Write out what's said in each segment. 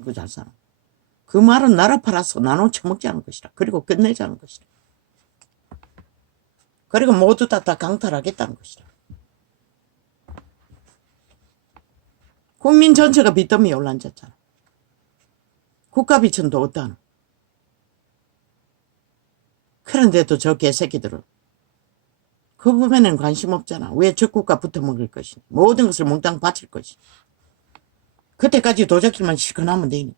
그 잘 사는. 그 말은 나라 팔아서 나눠 처먹자는 것이다. 그리고 끝내자는 것이다. 그리고 모두 다 강탈하겠다는 것이다. 국민 전체가 빚더미에 올라앉았잖아. 국가 비천도 없다는. 그런데도 저 개새끼들은 그 부분에는 관심 없잖아. 왜 적국가 붙어먹을 것이니. 모든 것을 몽땅 바칠 것이니. 그때까지 도적질만 실컷 하면 되니.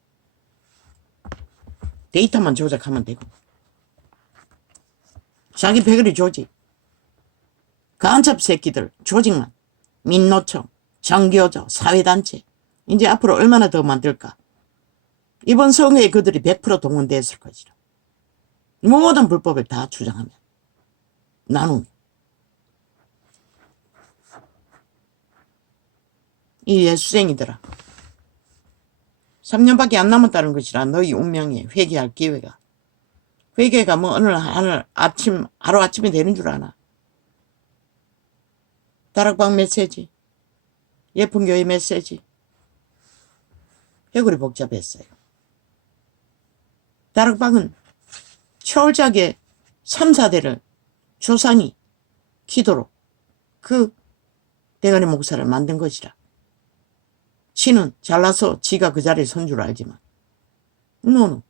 데이터만 조작하면 되고. 자기 배거리 조직. 간첩 새끼들 조직만. 민노총, 정교조, 사회단체. 이제 앞으로 얼마나 더 만들까. 이번 선거에 그들이 100% 동원됐을 것이라. 모든 불법을 다 주장하면. 나누면. 이 예수쟁이들아. 3년밖에 안 남았다는 것이라 너희 운명에 회개할 기회가. 회개가 뭐 어느 하루아침에 되는 줄 아나. 다락방 메시지. 예쁜 교회 메시지. 해골이 복잡했어요. 다락방은 철저하게 3, 4대를 조상이 기도로 그 대가리 목사를 만든 것이라. 신은 잘나서 지가 그 자리에 선 줄 알지만 너는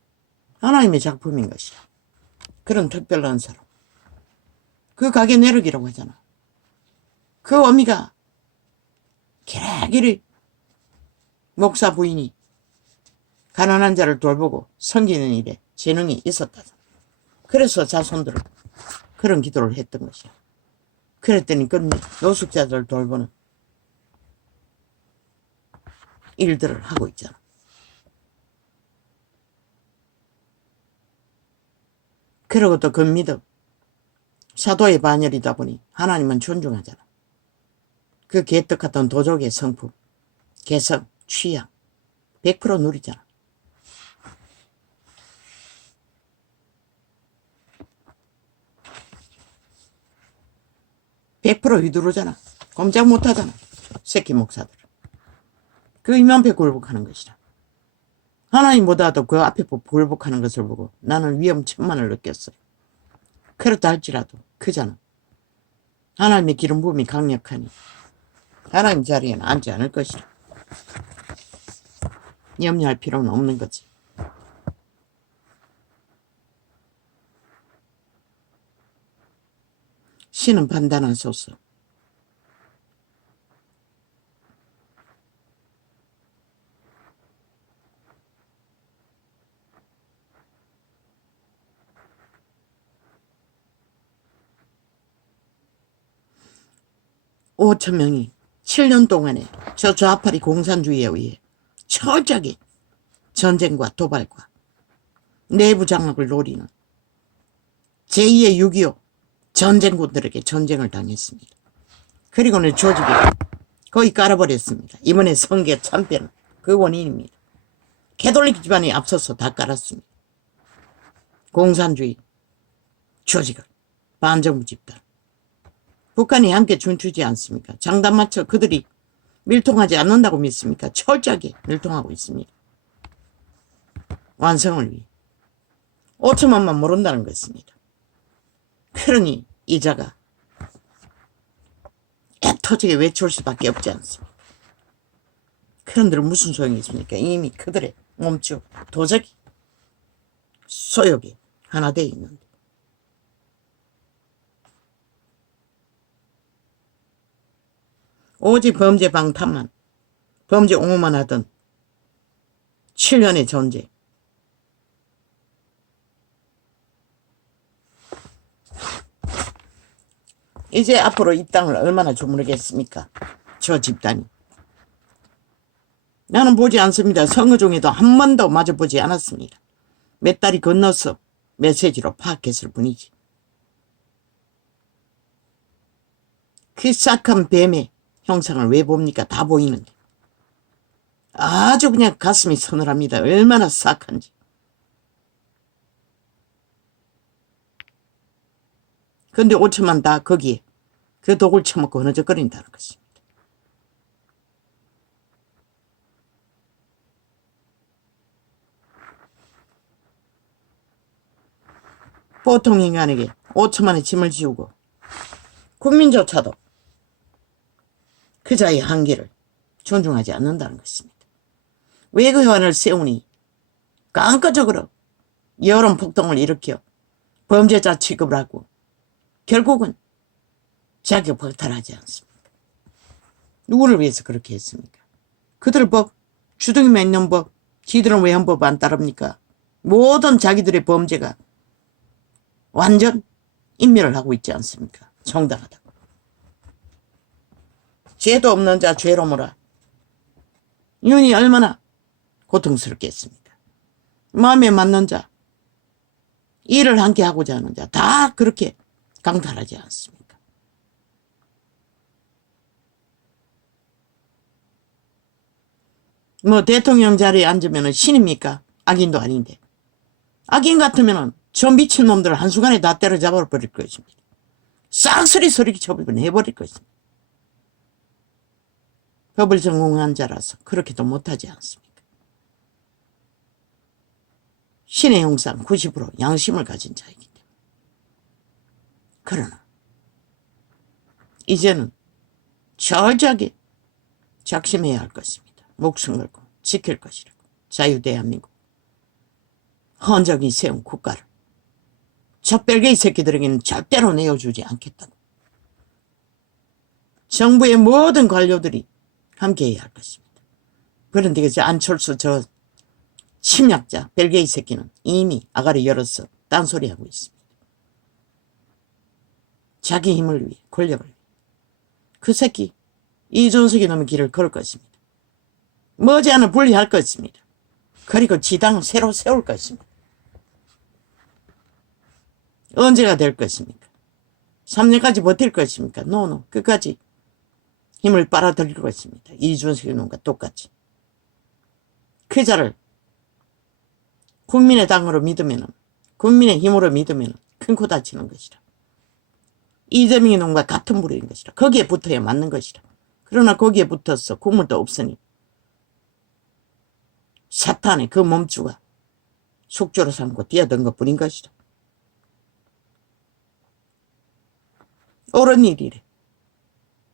하나님의 작품인 것이라. 그런 특별한 사람. 그 가게 내력이라고 하잖아. 그 어미가 기라기리 목사 부인이 가난한 자를 돌보고 섬기는 일에 재능이 있었다. 그래서 자손들은 그런 기도를 했던 것이야. 그랬더니 끝내 노숙자들 돌보는 일들을 하고 있잖아. 그리고 또 그 믿음, 사도의 반열이다 보니 하나님은 존중하잖아. 그 개떡같은 도적의 성품, 개성, 취향 100% 누리잖아. (100% 휘두르잖아. 꼼짝 못하잖아. 새끼 목사들. 그 이만pe 굴복하는 것이라. 하나님보다도 그 앞에 굴복하는 것을 보고 나는 위험천만을 느꼈어요. 그렇다 할지라도 그자는 하나님의 기름 부음이 강력하니 하나님 자리에는 앉지 않을 것이라. 염려할 필요는 없는 거지. 신은 판단하소서. (5천 명이) 7년 동안에 저 좌파리 공산주의에 의해 철저하게 전쟁과 도발과 내부 장악을 노리는 제2의 6.25 전쟁군들에게 전쟁을 당했습니다. 그리고는 조직이 거의 깔아버렸습니다. 이번에 선거 참패는 그 원인입니다. 캐톨릭 집안이 앞서서 다 깔았습니다. 공산주의 조직을, 반정부 집단. 북한이 함께 춤추지 않습니까? 장단 맞춰 그들이 밀통하지 않는다고 믿습니까? 철저하게 밀통하고 있습니다. 완성을 위해. 5천만만 모른다는 것입니다. 그러니 이자가 애터지게 외출 수밖에 없지 않습니까? 그런들 무슨 소용이 있습니까? 이미 그들의 몸주 도적이 소욕이 하나 되어 있는데. 오직 범죄 방탄만, 범죄 옹호만 하던 7년의 전쟁. 이제 앞으로 이 땅을 얼마나 주무르겠습니까? 저 집단이. 나는 보지 않습니다. 선거 중에도 한 번도 마주보지 않았습니다. 몇 달이 건너서 메시지로 파악했을 뿐이지. 그 싹한 뱀의 형상을 왜 봅니까? 다 보이는데. 아주 그냥 가슴이 서늘합니다. 얼마나 싹한지. 근데 5천만 다 거기에 그 독을 처먹고 흐느적거린다는 것입니다. 보통 인간에게 5천만의 짐을 지우고 국민조차도 그 자의 한계를 존중하지 않는다는 것입니다. 외교관을 세우니 깡꺼적으로 여론 폭동을 일으켜 범죄자 취급을 하고 결국은 자격 박탈하지 않습니까? 누구를 위해서 그렇게 했습니까? 그들 법, 주둥이만 있는 법, 지들은 왜 헌법 안 따릅니까? 모든 자기들의 범죄가 완전 인멸을 하고 있지 않습니까? 정당하다고. 죄도 없는 자 죄로 몰아. 이혼이 얼마나 고통스럽겠습니까? 마음에 맞는 자, 일을 함께 하고자 하는 자 다 그렇게 강탈하지 않습니까? 뭐 대통령 자리에 앉으면 신입니까? 악인도 아닌데. 악인 같으면 저 미친 놈들 한순간에 다 때려잡아 버릴 것입니다. 싹쓸이 소리 처분해버릴 것입니다. 법을 전공한 자라서 그렇게도 못하지 않습니까? 신의 형상 90% 양심을 가진 자이기 때문에. 그러나 이제는 철저하게 작심해야 할 것입니다. 목숨 걸고 지킬 것이라고. 자유대한민국 헌정이 세운 국가를 저 뺄개이 새끼들에게는 절대로 내어주지 않겠다고. 정부의 모든 관료들이 함께해야 할 것입니다. 그런데 그 안철수 저 침략자 벨게이 새끼는 이미 아가리 열어서 딴소리하고 있습니다. 자기 힘을 위해, 권력을 위해. 그 새끼 이준석이 놈의 길을 걸을 것입니다. 머지않아 분리할 것입니다. 그리고 지당을 새로 세울 것입니다. 언제가 될 것입니까? 3년까지 버틸 것입니까? 노노. 끝까지 힘을 빨아들일 것입니다. 이준석의 놈과 똑같이. 그 자를 국민의 당으로 믿으면, 국민의 힘으로 믿으면 큰 코 다치는 것이라. 이재명의 놈과 같은 부류인 것이라. 거기에 붙어야 맞는 것이라. 그러나 거기에 붙어서 국물도 없으니 사탄의 그 몸주가 숙주로 삼고 뛰어든 것뿐인 것이라. 옳은 일이래.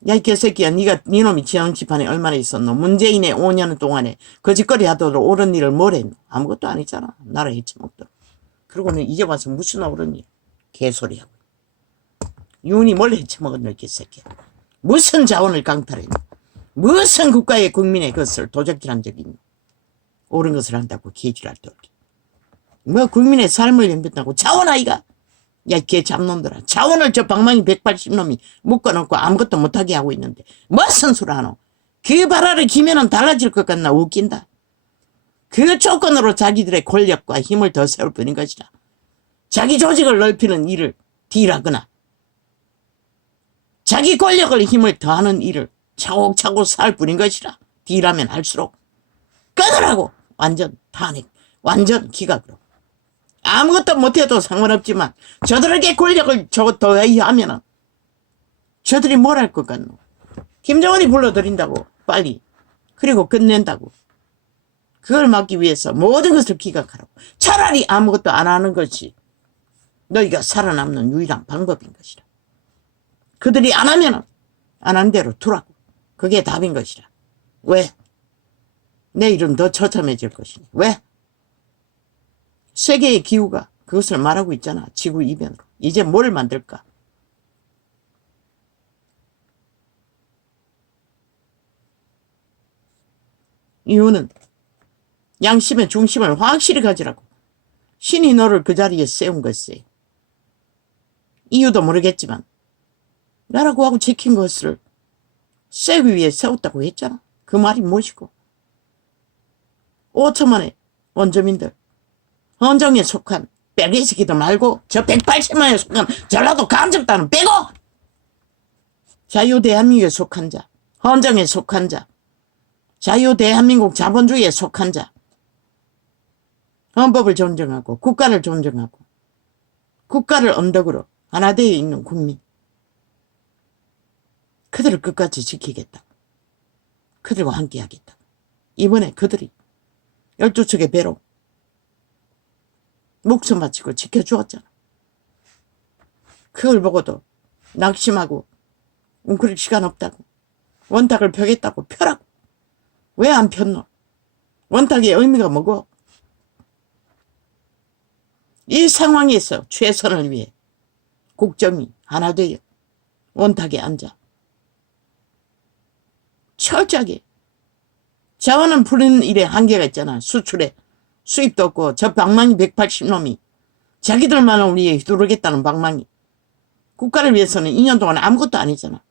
야, 이 개새끼야, 네 놈이 지형지판에 얼마나 있었노? 문재인의 5년 동안에 거짓거리 하도록 옳은 일을 뭘 했노? 아무것도 아니잖아. 나라 해쳐먹도록. 그러고는 이제 와서 무슨 옳은 일? 개소리하고. 윤이 뭘 해쳐먹었노, 이 개새끼야. 무슨 자원을 강탈했노? 무슨 국가의 국민의 것을 도적질한 적이 있노? 옳은 것을 한다고 개질할 떨기. 뭐 국민의 삶을 연변하고 자원 아이가? 야, 개 잡놈들아. 자원을 저 방망이 180놈이 묶어놓고 아무것도 못하게 하고 있는데 무슨 소리 하노? 그 바라를 기면은 달라질 것 같나? 웃긴다. 그 조건으로 자기들의 권력과 힘을 더 세울 뿐인 것이라. 자기 조직을 넓히는 일을 딜하거나 자기 권력을 힘을 더하는 일을 차곡차곡 쌓을 뿐인 것이라. 딜하면 할수록 끊으라고. 완전 탄핵, 완전 기각으로. 아무것도 못해도 상관없지만 저들에게 권력을 더하면은 저들이 뭘 할 것 같노? 김정은이 불러들인다고 빨리. 그리고 끝낸다고. 그걸 막기 위해서 모든 것을 기각하라고. 차라리 아무것도 안 하는 것이 너희가 살아남는 유일한 방법인 것이라. 그들이 안 하면은 안 한 대로 두라고. 그게 답인 것이라. 왜? 내일은 더 처참해질 것이니. 왜? 세계의 기후가 그것을 말하고 있잖아. 지구 이변으로. 이제 뭘 만들까? 이유는 양심의 중심을 확실히 가지라고. 신이 너를 그 자리에 세운 것이에요. 이유도 모르겠지만 나라고 하고 지킨 것을 세우기 위해 세웠다고 했잖아. 그 말이 무엇이고. 5천만의 원주민들 헌정에 속한 뺄개이 새끼들 말고 저 180만에 속한 전라도 간접단은 빼고 자유대한민국에 속한 자, 헌정에 속한 자, 자유대한민국 자본주의에 속한 자, 헌법을 존중하고 국가를 존중하고 국가를 언덕으로 하나 되어 있는 국민, 그들을 끝까지 지키겠다. 그들과 함께 하겠다. 이번에 그들이 12척의 배로 목숨 바치고 지켜주었잖아. 그걸 보고도 낙심하고 웅크릴 시간 없다고. 원탁을 펴겠다고 펴라고. 왜 안 폈노? 원탁의 의미가 뭐고? 이 상황에서 최선을 위해 국정이 하나 되어 원탁에 앉아 철저하게 자원은 풀리는 일에 한계가 있잖아. 수출에 수입도 없고 저 방망이 180놈이 자기들만을 위해 휘두르겠다는 방망이. 국가를 위해서는 2년 동안 아무것도 아니잖아.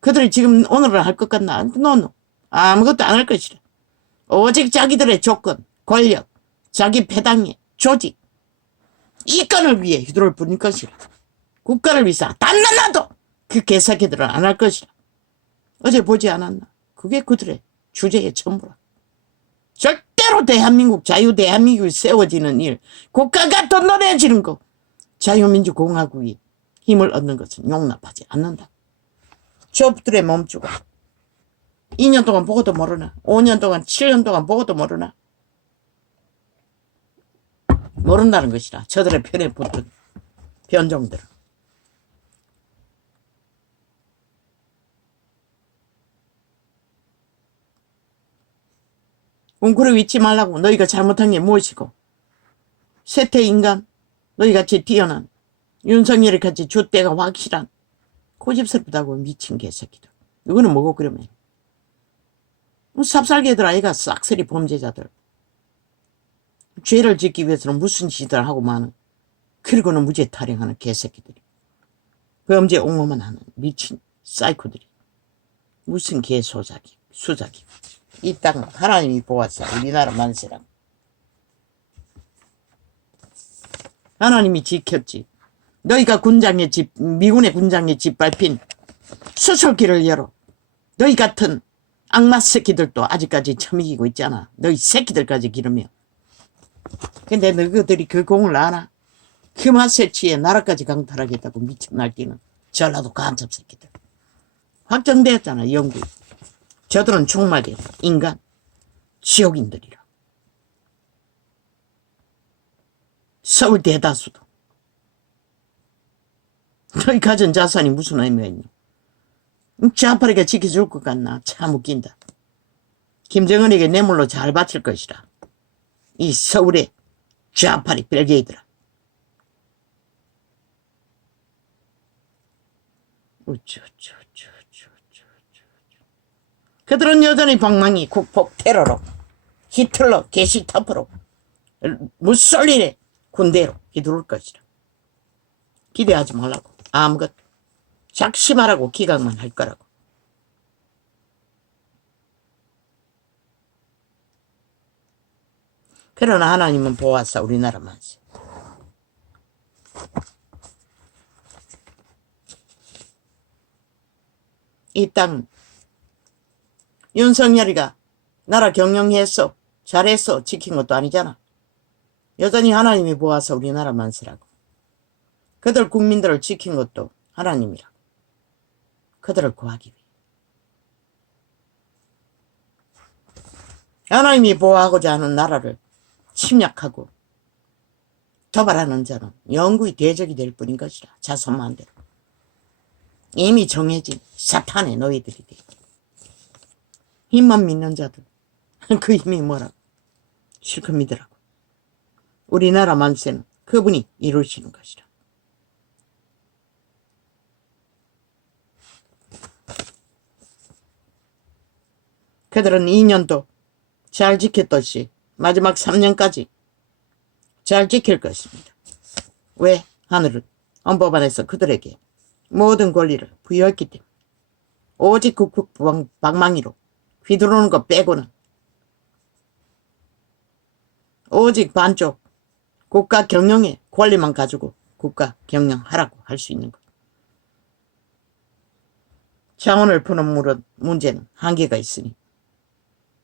그들이 지금 오늘은 할 것 같나? 노노. 아무것도 안 할 것이라. 오직 자기들의 조건, 권력, 자기 배당의 조직, 이권을 위해 휘두를 뿐일 것이라. 국가를 위해서 단 하나도 그 개새끼들은 안 할 것이라. 어제 보지 않았나? 그게 그들의 주제의 전부라. 절대로 대한민국, 자유대한민국이 세워지는 일, 국가가 돋노래지는 거, 자유민주공화국이 힘을 얻는 것은 용납하지 않는다. 저들의 몸주가 2년 동안 보고도 모르나? 5년 동안, 7년 동안 보고도 모르나? 모른다는 것이라. 저들의 편에 붙은 변종들은. 웅크려 있지 말라고. 너희가 잘못한 게 무엇이고. 세태인간, 너희같이 뛰어난 윤석열이 같이 줏대가 확실한 고집스럽다고 미친 개새끼들. 이거는 뭐고 그러면. 삽살개들 아이가 싹쓸이 범죄자들. 죄를 짓기 위해서는 무슨 짓을 하고 마는. 그리고는 무죄 타령하는 개새끼들이. 범죄 옹호만 하는 미친 사이코들이. 무슨 개소작이 수작이. 이 땅 하나님이 보았어. 우리나라 만세라고. 하나님이 지켰지. 너희가 군장의 집, 미군의 군장의 짓밟힌 수술기를 열어. 너희 같은 악마 새끼들도 아직까지 처먹이고 있잖아. 너희 새끼들까지 기르며. 근데 너희들이 그 공을 아나? 그 맛에 취해 나라까지 강탈하겠다고 미친 날뛰는 전라도 간첩 새끼들. 확정되었잖아, 영국. 저들은 정말이야. 인간, 지옥인들이라. 서울 대다수도. 너희 가진 자산이 무슨 의미가 있냐. 좌파리가 지켜줄 것 같나. 참 웃긴다. 김정은에게 뇌물로 잘 바칠 것이라. 이 서울의 좌파리 벨게이들아. 그들은 여전히 방망이, 국폭, 테러로, 히틀러, 게시타프로, 무솔리니 군대로 휘두를 것이라. 기대하지 말라고. 아무것도. 작심하라고 기각만 할 거라고. 그러나 하나님은 보았어. 우리나라 만세. 이 땅 윤석열이가 나라 경영했어. 잘했어. 지킨 것도 아니잖아. 여전히 하나님이 보아서 우리나라 만세라고. 그들 국민들을 지킨 것도 하나님이라고. 그들을 구하기 위해. 하나님이 보호하고자 하는 나라를 침략하고 도발하는 자는 영구히 대적이 될 뿐인 것이라. 자손만대로. 이미 정해진 사탄의 노예들이 돼. 힘만 믿는 자들. 그 힘이 뭐라고? 실컷 믿으라고. 우리나라 만세는 그분이 이루시는 것이라. 그들은 2년도 잘 지켰듯이 마지막 3년까지 잘 지킬 것입니다. 왜? 하늘은 헌법안에서 그들에게 모든 권리를 부여했기 때문에. 오직 국폭 방망이로 휘두르는 것 빼고는 오직 반쪽 국가 경영의 권리만 가지고 국가 경영하라고 할 수 있는 것. 창원을 푸는 문제는 한계가 있으니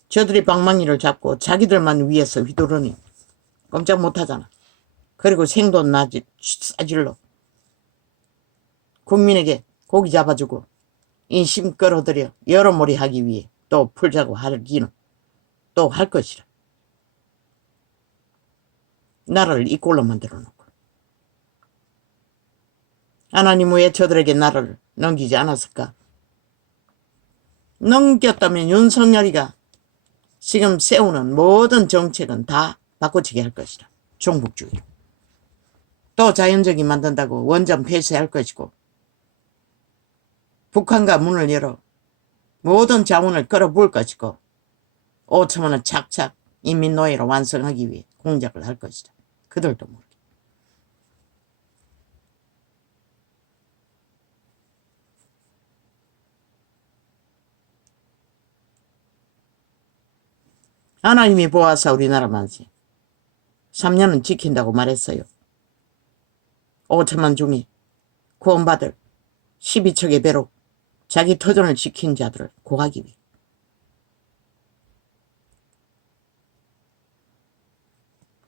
저들이 방망이를 잡고 자기들만 위해서 휘두르니 꼼짝 못하잖아. 그리고 생돈 싸질러 국민에게 고기 잡아주고 인심 끌어들여 여러모리 하기 위해 또 풀자고 하기는 또 할 것이라. 나라를 이 꼴로 만들어 놓고. 하나님은 왜 저들에게 나라를 넘기지 않았을까? 넘겼다면 윤석열이가 지금 세우는 모든 정책은 다 바꿔치기 할 것이다. 종북주의. 또 자연적인 만든다고 원전 폐쇄할 것이고, 북한과 문을 열어 모든 자원을 끌어부을 것이고, 5천만 원 착착 인민노예로 완성하기 위해 공작을 할 것이다. 그들도 모르게. 하나님이 보아서 우리나라 만세 3년은 지킨다고 말했어요. 5천만 중에 구원받을 12척의 배로 자기 터전을 지킨 자들을 구하기 위해.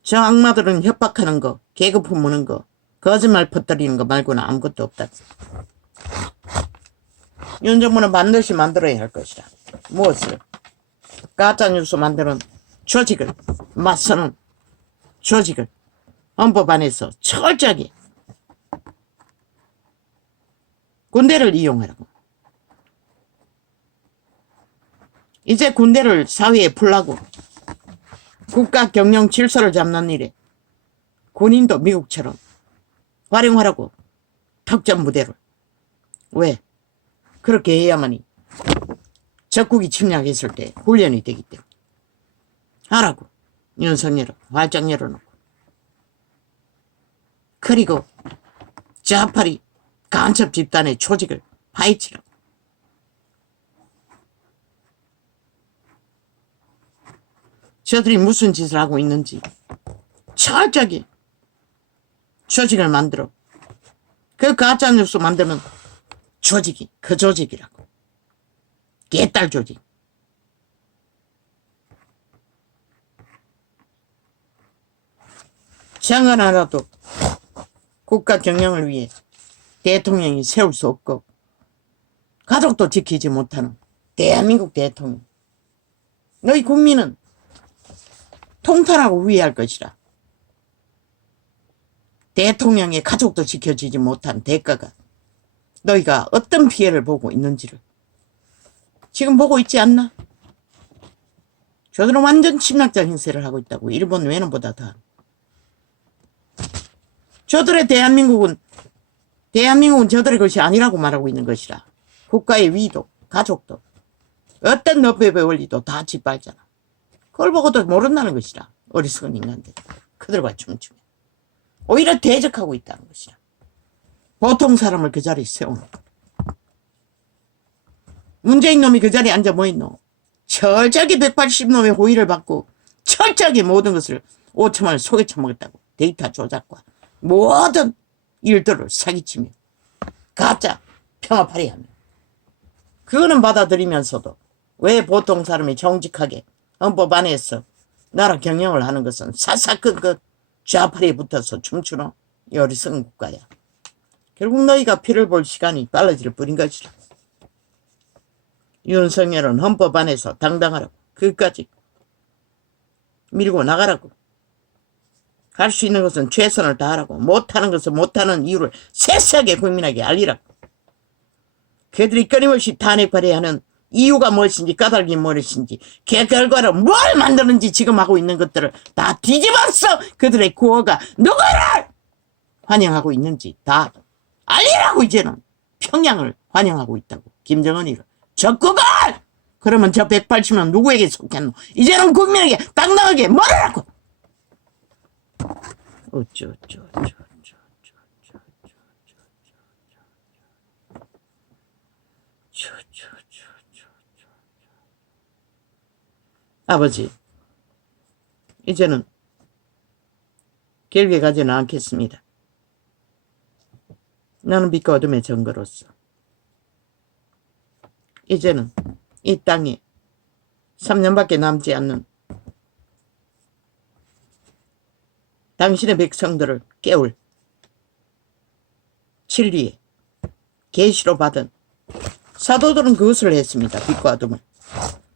저 악마들은 협박하는 거, 계급품 무는 거, 거짓말 퍼뜨리는 거 말고는 아무것도 없다. 윤 정부는 반드시 만들어야 할 것이다. 무엇을? 가짜뉴스 만드는 조직을, 맞서는 조직을 헌법 안에서 철저하게 군대를 이용하라고. 이제 군대를 사회에 풀라고. 국가 경영 질서를 잡는 일에 군인도 미국처럼 활용하라고. 특전 부대를. 왜? 그렇게 해야만이 적국이 침략했을 때 훈련이 되기 때문에. 하라고. 윤석열은 활짝 열어놓고. 그리고 좌파리 간첩 집단의 조직을 파헤치라고. 저들이 무슨 짓을 하고 있는지 철저하게 조직을 만들어. 그 가짜뉴스 만드는 조직이 그 조직이라고. 개딸 조직. 장관 하나도 국가 경영을 위해 대통령이 세울 수 없고 가족도 지키지 못하는 대한민국 대통령. 너희 국민은 통탄하고 위해할 것이라. 대통령의 가족도 지켜지지 못한 대가가 너희가 어떤 피해를 보고 있는지를 지금 보고 있지 않나? 저들은 완전 침략자 행세를 하고 있다고. 일본 외노보다 더. 저들의 대한민국은 저들의 것이 아니라고 말하고 있는 것이라. 국가의 위도, 가족도, 어떤 법의 원리도 다 짓밟잖아. 그걸 보고도 모른다는 것이라. 어리석은 인간들. 그들과 춤추며. 오히려 대적하고 있다는 것이라. 보통 사람을 그 자리에 세워놓고. 문재인 놈이 그 자리에 앉아 뭐 있노? 철저하게 180놈의 호의를 받고 철저하게 모든 것을 5천만을 속에 처먹었다고. 데이터 조작과 모든 일들을 사기치며 가짜 평화파리하며. 그거는 받아들이면서도 왜 보통 사람이 정직하게 헌법 안에서 나라 경영을 하는 것은 사사건건 좌파리에 붙어서 춤추노? 이 어리석은 국가야. 결국 너희가 피를 볼 시간이 빨라질 뿐인 것이라. 윤석열은 헌법 안에서 당당하라고. 그것까지 밀고 나가라고. 할 수 있는 것은 최선을 다하라고. 못하는 것은 못하는 이유를 세세하게 국민에게 알리라고. 그들이 끊임없이 탄핵 발의하는 이유가 무엇인지 까닭이 무엇인지 그 결과로 뭘 만드는지 지금 하고 있는 것들을 다 뒤집었어. 그들의 구호가 누구를 환영하고 있는지 다 알리라고. 이제는 평양을 환영하고 있다고. 김정은이를. 적국을! 그러면 저 180만 누구에게 속했노? 이제는 국민에게 당당하게 말하라고. 아버지, 이제는 길게 가지는 않겠습니다. 나는 빛과 어둠의 증거로서 이제는 이 땅에 3년밖에 남지 않는 당신의 백성들을 깨울 진리에 계시로 받은 사도들은 그것을 했습니다. 빛과 어둠을.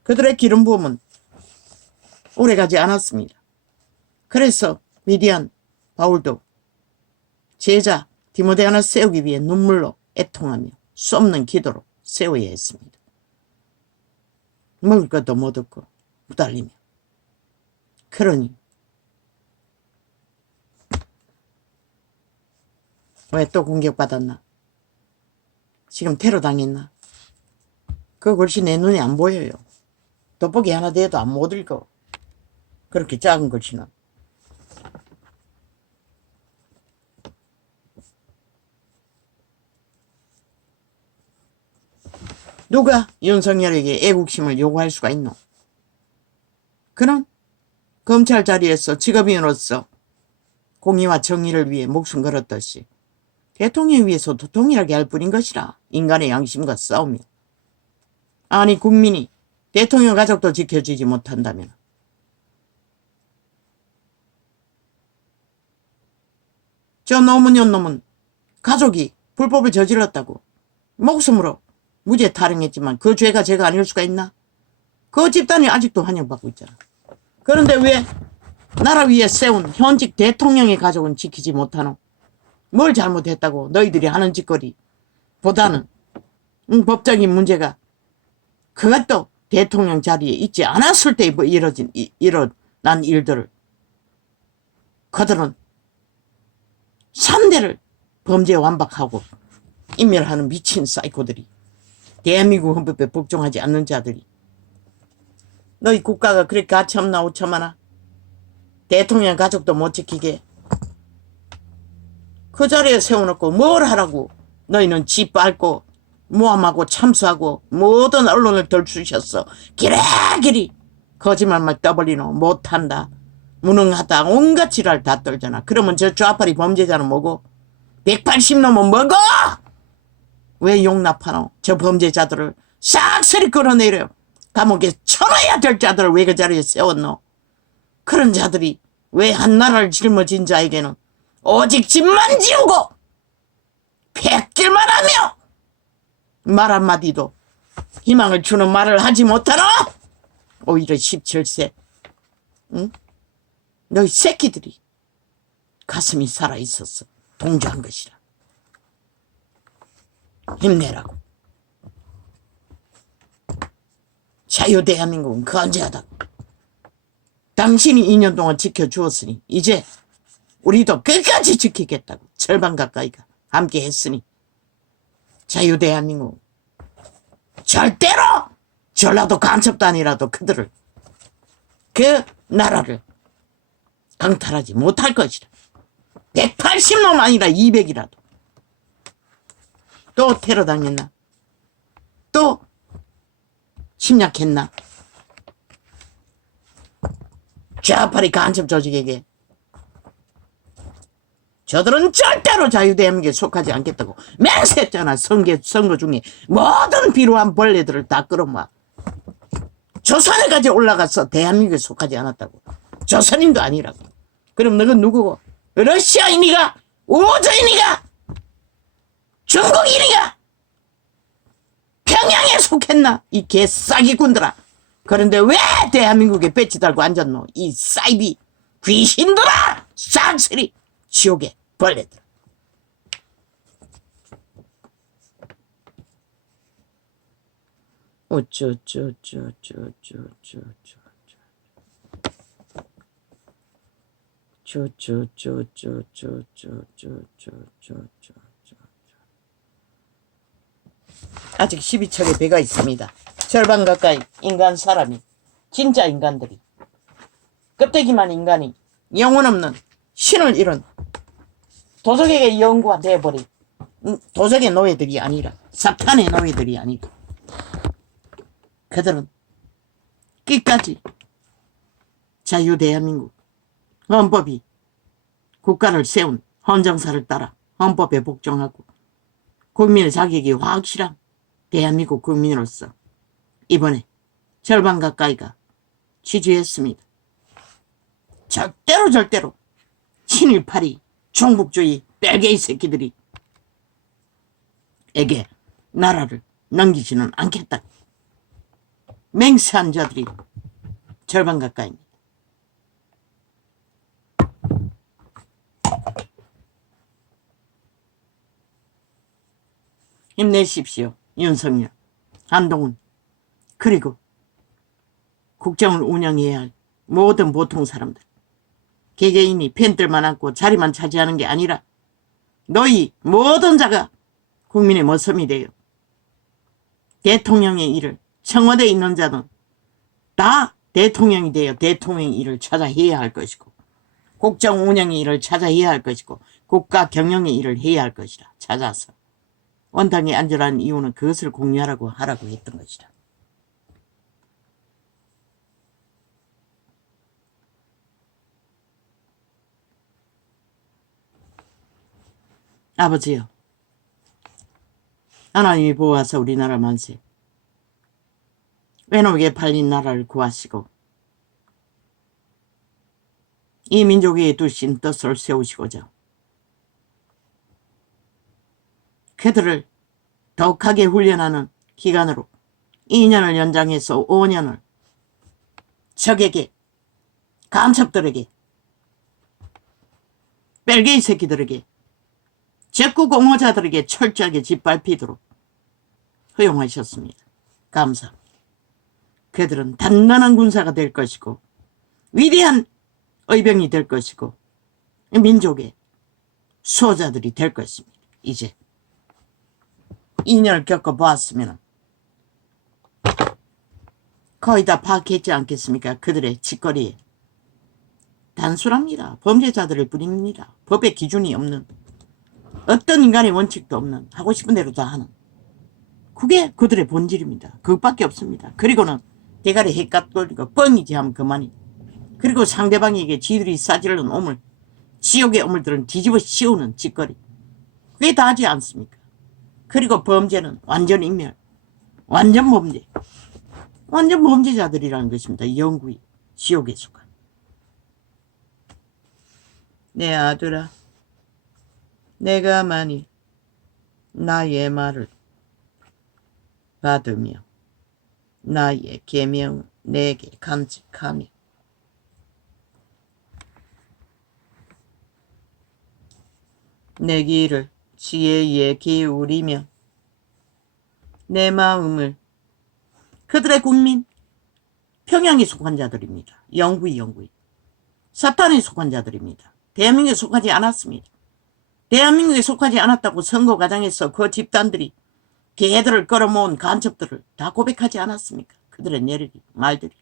그들의 기름 부음은 오래가지 않았습니다. 그래서 위대한 바울도 제자 디모데 하나 세우기 위해 눈물로 애통하며 쏟는 기도로 세워야 했습니다. 먹을 것도 못 얻고 무달리며. 그러니 왜 또 공격받았나? 지금 테러 당했나? 그 글씨 내 눈에 안 보여요. 돋보기 하나 돼도 안 못 읽어. 그렇게 작은 글씨는. 누가 윤석열에게 애국심을 요구할 수가 있노? 그는 검찰 자리에서 직업인으로서 공의와 정의를 위해 목숨 걸었듯이 대통령 위해서도 동일하게 할 뿐인 것이라. 인간의 양심과 싸우며. 아니 국민이 대통령 가족도 지켜주지 못한다면 저 노무현 놈은 가족이 불법을 저질렀다고 목숨으로 무죄 타령했지만 그 죄가 죄가 아닐 수가 있나? 그 집단이 아직도 환영받고 있잖아. 그런데 왜 나라 위에 세운 현직 대통령의 가족은 지키지 못하노? 뭘 잘못했다고 너희들이 하는 짓거리 보다는 법적인 문제가 그것도 대통령 자리에 있지 않았을 때 일어난 일들을 그들은 3대를 범죄 완박하고 인멸하는 미친 사이코들이 대한민국 헌법에 복종하지 않는 자들이 너희 국가가 그렇게 가치없나 오참하나? 대통령 가족도 못 지키게 그 자리에 세워놓고 뭘 하라고? 너희는 지 빨고 모함하고 참수하고 모든 언론을 덜쑤셨어. 기레기리 거짓말만 떠벌리노. 못한다. 무능하다. 온갖 지랄 다 떨잖아. 그러면 저 좌파리 범죄자는 뭐고? 180놈은 뭐고? 왜 용납하노? 저 범죄자들을 싹쓸이 끌어내려 감옥에 쳐넣어야 될 자들을 왜 그 자리에 세웠노? 그런 자들이 왜 한나라를 짊어진 자에게는 오직 집만 지우고 패길만 하며 말 한마디도 희망을 주는 말을 하지 못하노? 오히려 17세 응? 너희 새끼들이 가슴이 살아있었어. 동조한 것이라. 힘내라고. 자유대한민국은 건재하다고. 당신이 2년 동안 지켜주었으니 이제 우리도 끝까지 지키겠다고. 절반 가까이가 함께 했으니 자유대한민국 절대로 전라도 간첩단이라도 그들을 그 나라를 강탈하지 못할 것이라. 180놈 아니라 200이라도. 또 테러 당했나? 또 침략했나? 좌파리 간첩 조직에게 저들은 절대로 자유대한민국에 속하지 않겠다고 맹세했잖아. 선거 중에 모든 비루한 벌레들을 다 끌어모아 조선에까지 올라가서 대한민국에 속하지 않았다고. 조선인도 아니라고. 그럼 너는 누구고? 러시아인이가? 우주인이가? 중국인이가? 평양에 속했나? 이 개싸기꾼들아. 그런데 왜 대한민국에 배치 달고 앉았노? 이 사이비 귀신들아! 싹쓸이 지옥의 벌레들. 아직 12척의 배가 있습니다. 절반 가까이 인간 사람이 진짜 인간들이 껍데기만 인간이 영혼 없는 신을 잃은 도적에게 영구가 되어버린 도적의 노예들이 아니라 사탄의 노예들이 아니고 그들은 끝까지 자유대한민국 헌법이 국가를 세운 헌정사를 따라 헌법에 복종하고 국민의 자격이 확실한 대한민국 국민으로서 이번에 절반 가까이가 취지했습니다. 절대로 친일파리 종북주의 뺄개이 새끼들이 에게 나라를 넘기지는 않겠다. 맹세한 자들이 절반 가까이입니다. 힘내십시오. 윤석열, 한동훈, 그리고 국정을 운영해야 할 모든 보통 사람들. 개개인이 팬들만 안고 자리만 차지하는 게 아니라 너희 모든 자가 국민의 모섬이 돼요. 대통령의 일을, 청와대에 있는 자는 다 대통령이 되어 대통령의 일을 찾아 해야 할 것이고, 국정 운영의 일을 찾아 해야 할 것이고, 국가 경영의 일을 해야 할 것이라. 찾아서 원당에 앉으라는 이유는 그것을 공유하라고 하라고 했던 것이라. 아버지요, 하나님이 보호하사 우리나라 만세, 외놈에게 팔린 나라를 구하시고 이 민족에 두신 뜻을 세우시고자 그들을 더욱하게 훈련하는 기간으로 2년을 연장해서 5년을 적에게, 간첩들에게, 뺄개이 새끼들에게, 적구공호자들에게 철저하게 짓밟히도록 허용하셨습니다. 감사합니다. 그들은 단단한 군사가 될 것이고 위대한 의병이 될 것이고 민족의 수호자들이 될 것입니다. 이제 2년을 겪어보았으면 거의 다 파악했지 않겠습니까? 그들의 짓거리에. 단순합니다. 범죄자들을 뿐입니다. 법의 기준이 없는, 어떤 인간의 원칙도 없는, 하고 싶은 대로 다 하는, 그게 그들의 본질입니다. 그것밖에 없습니다. 그리고는 대가리 헷갈리고 뻥이지 하면 그만이. 그리고 상대방에게 지들이 싸질른 오물, 지옥의 오물들은 뒤집어 씌우는 짓거리. 그게 다지 않습니까? 그리고 범죄는 완전 인멸, 완전 범죄, 완전 범죄자들이라는 것입니다. 영구히 지옥에 속한. 내 아들아, 내가 만일 나의 말을 받으며 나의 계명을 내게 간직하며 내 귀를 지혜에 기울이며 내 마음을, 그들의 국민, 평양에 속한 자들입니다. 영구히 사탄에 속한 자들입니다. 대한민국에 속하지 않았습니다. 대한민국에 속하지 않았다고 선거 과정에서 그 집단들이 개들을 끌어모은 간첩들을 다 고백하지 않았습니까? 그들의 내력이, 말들이.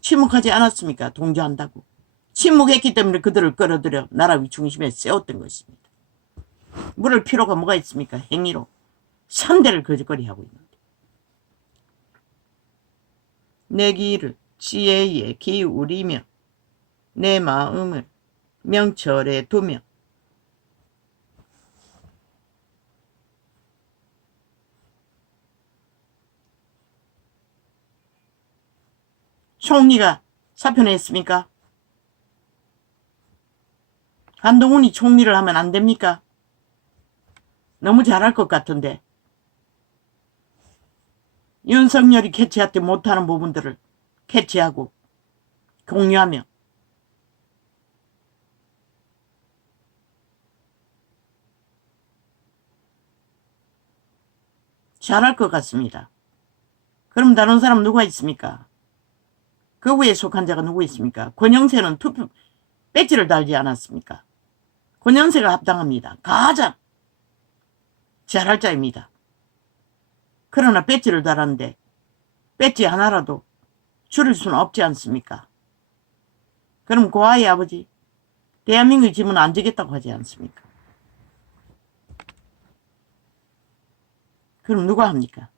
침묵하지 않았습니까? 동조한다고. 침묵했기 때문에 그들을 끌어들여 나라 위중심에 세웠던 것입니다. 물을 필요가 뭐가 있습니까? 행위로 상대를 거짓거리하고 있는데. 내 귀를 지혜에 기울이며 내 마음을 명철에 두며 총리가 사표냈습니까? 한동훈이 총리를 하면 안 됩니까? 너무 잘할 것 같은데. 윤석열이 캐치하지 못하는 부분들을 캐치하고 공유하며 잘할 것 같습니다. 그럼 다른 사람 누가 있습니까? 그 후에 속한 자가 누구 있습니까? 권영세는 투표 배지를 달지 않았습니까? 권영세가 합당합니다. 가장 잘할 자입니다. 그러나 배지를 달았는데 배지 하나라도 줄일 수는 없지 않습니까? 그럼 그 아이 아버지 대한민국의 짐은 안 지겠다고 하지 않습니까? 그럼 누가 합니까?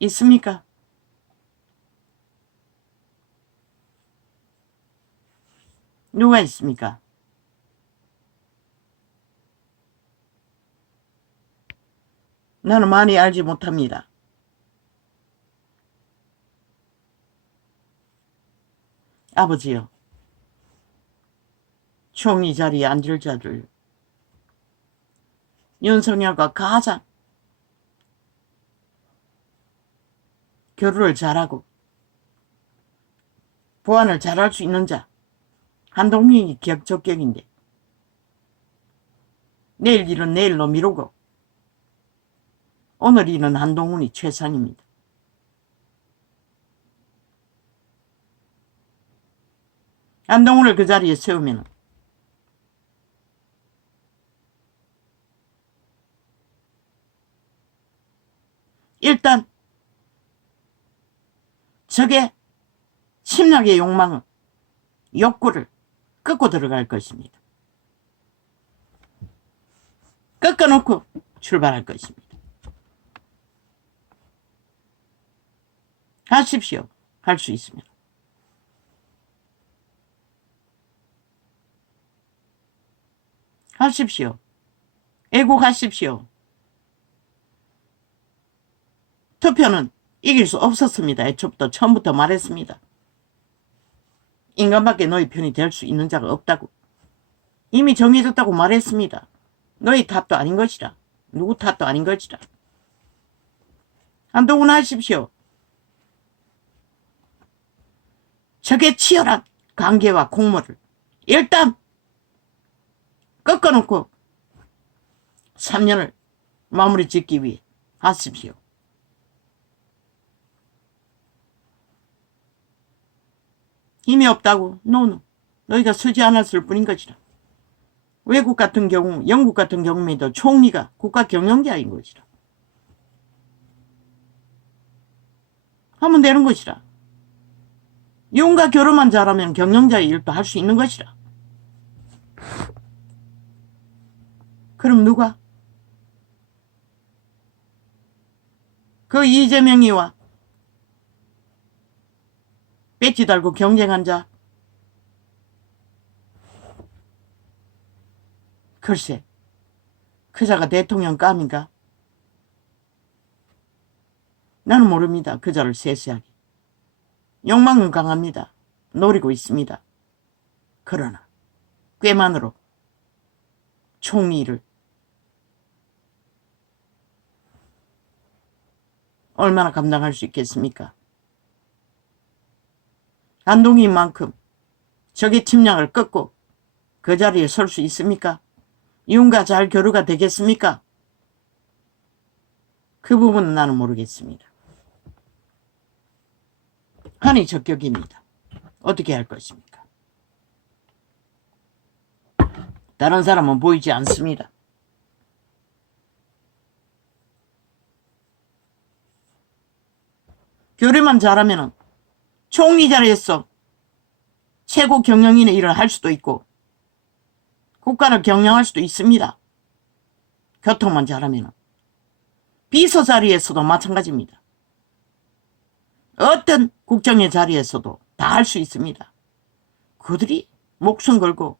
있습니까? 누가 있습니까? 나는 많이 알지 못합니다. 아버지요, 총리 자리에 앉을 자들, 윤석열과 가장 교류를 잘하고 보안을 잘할 수 있는 자, 한동훈이 격적격인데 내일 일은 내일로 미루고 오늘 일은 한동훈이 최상입니다. 한동훈을 그 자리에 세우면 일단 적의 침략의 욕망을 욕구를 꺾고 들어갈 것입니다. 꺾어놓고 출발할 것입니다. 하십시오. 할 수 있으면. 하십시오. 애국하십시오. 투표는 이길 수 없었습니다. 애초부터 처음부터 말했습니다. 인간밖에 너희 편이 될 수 있는 자가 없다고. 이미 정해졌다고 말했습니다. 너희 탓도 아닌 것이라. 누구 탓도 아닌 것이라. 한동훈 하십시오. 적의 치열한 관계와 공모를 일단 꺾어놓고 3년을 마무리 짓기 위해 하십시오. 힘이 없다고? 노노. 너희가 서지 않았을 뿐인 것이라. 외국 같은 경우, 영국 같은 경우에도 총리가 국가 경영자인 것이라. 하면 되는 것이라. 이혼과 결혼만 잘하면 경영자의 일도 할 수 있는 것이라. 그럼 누가? 그 이재명이와 배지 달고 경쟁한 자? 글쎄, 그 자가 대통령 감인가? 나는 모릅니다. 그 자를 세세하게. 욕망은 강합니다. 노리고 있습니다. 그러나 꾀만으로 총리를 얼마나 감당할 수 있겠습니까? 한동훈만큼 적의 침략을 꺾고 그 자리에 설 수 있습니까? 이윤과 잘 교류가 되겠습니까? 그 부분은 나는 모르겠습니다. 한이 적격입니다. 어떻게 할 것입니까? 다른 사람은 보이지 않습니다. 교류만 잘하면 총리 자리에서 최고 경영인의 일을 할 수도 있고 국가를 경영할 수도 있습니다. 교통만 잘하면. 비서 자리에서도 마찬가지입니다. 어떤 국정의 자리에서도 다 할 수 있습니다. 그들이 목숨 걸고